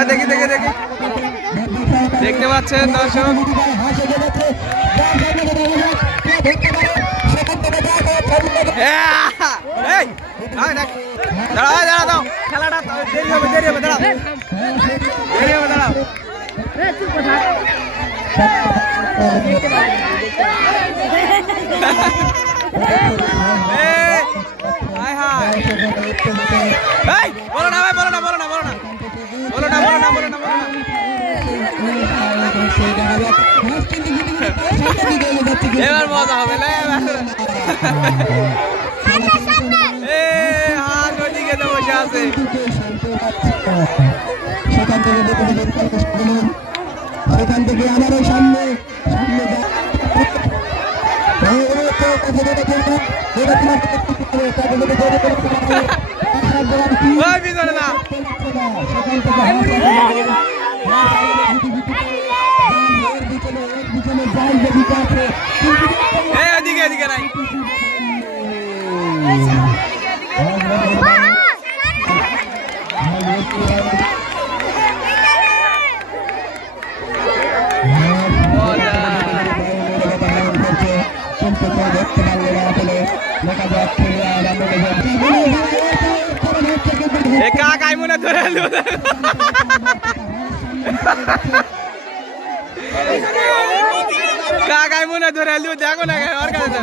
দেখি দেখি দেখি দেখতে পাচ্ছেন দর্শক দাঁড়াও দাঁড়াও দাও খেলাটা দেরি হবে দাঁড়াও দেরি হবে দাঁড়াও বলো না ভাই বলো না বলো না বলো না বলো না বলো না বলো না বলো না এবার মজা হবে না হাত ওইদিকে তো বসে আছে সেখান থেকে আমারও সামনে এদিকে এদিকে নাই কাকাই মনে ধরে কাকাই মনে ধরে দেখো না ওর কাছে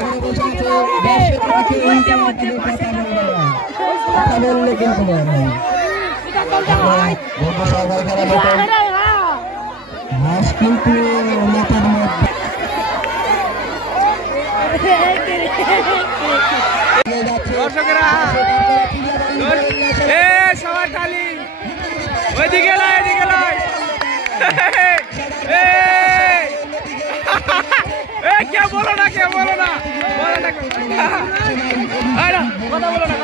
দর্শকেরা সবার তালি ওইদিকে লাই এদিকে লাই কে বলো না কে বলো না বলো না কথা বলো না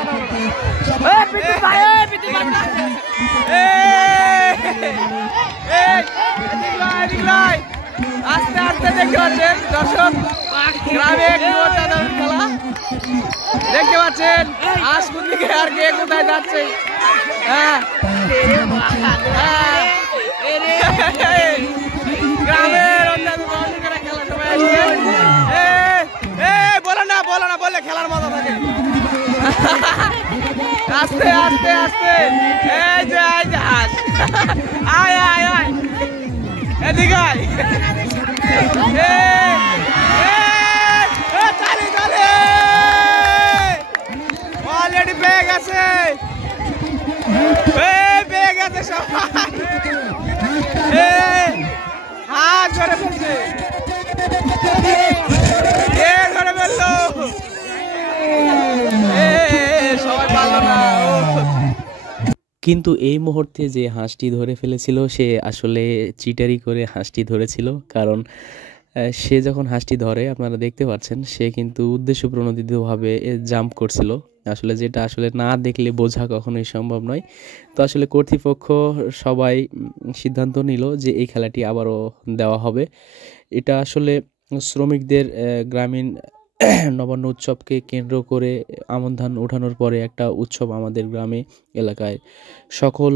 আস্তে আস্তে দেখতে পাচ্ছেন দর্শক গ্রামে খেলা দেখতে পাচ্ছেন আজ কোন দিকে আর কে কোথায় যাচ্ছে গ্রামের খেলা সবাই বলো না বললে খেলার মজা থাকে আস্তে আস্তে আস্তে এই যে আয় আয় আয় এদিকে আয় অলরেডি পেয়ে গেছে সবাই হাত ধরে ফেলছে ধরে ফেললো সবাই পারলো না কিন্তু এই মুহূর্তে যে হাঁসটি ধরে ফেলেছিল সে আসলে চিটারি করে হাঁসটি ধরেছিল কারণ সে যখন হাঁসটি ধরে আপনারা দেখতে পাচ্ছেন সে কিন্তু উদ্দেশ্যপ্রণোদিতভাবে জাম্প করছিল আসলে যেটা আসলে না দেখলে বোঝা কখনোই সম্ভব নয় তো আসলে কর্তৃপক্ষ সবাই সিদ্ধান্ত নিল যে এই খেলাটি আবারও দেওয়া হবে এটা আসলে শ্রমিকদের গ্রামীণ নবান্ন উৎসবকে কেন্দ্র করে আমন ধান ওঠানোর পরে একটা উৎসব আমাদের গ্রামে এলাকায় সকল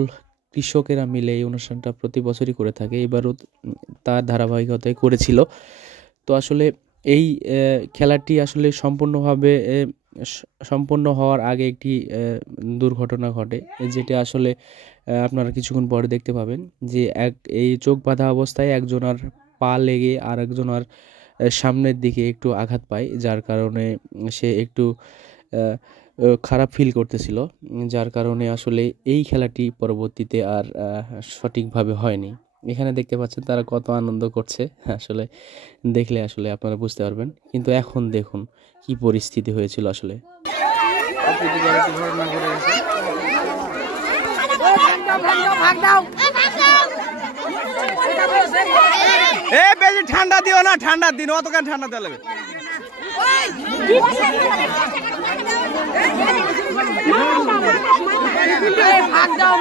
কৃষকেরা মিলে এই অনুষ্ঠানটা প্রতি বছরই করে থাকে এবারও তার ধারাবাহিকতায় করেছিল তো আসলে এই খেলাটি আসলে সম্পূর্ণ হওয়ার আগে একটি দুর্ঘটনা ঘটে যেটা আসলে আপনারা কিছুক্ষণ পরে দেখতে পাবেন যে এই চোখ বাঁধা অবস্থায় একজনার পা লেগে আর একজনার সামনের দিকে একটু আঘাত পায় যার কারণে সে একটু খারাপ ফিল করতেছিল যার কারণে আসলে এই খেলাটি পরবর্তীতে আর সঠিকভাবে হয়নি এখানে দেখতে পাচ্ছেন তারা কত আনন্দ করছে আসলে দেখলে আসলে আপনারা বুঝতে পারবেন কিন্তু এখন দেখুন কি পরিস্থিতি হয়েছিল আসলে বেশি ঠান্ডা দিও না ঠান্ডার দিন অত কেন ঠান্ডা দেওয়া লাগবে ভাগ দাও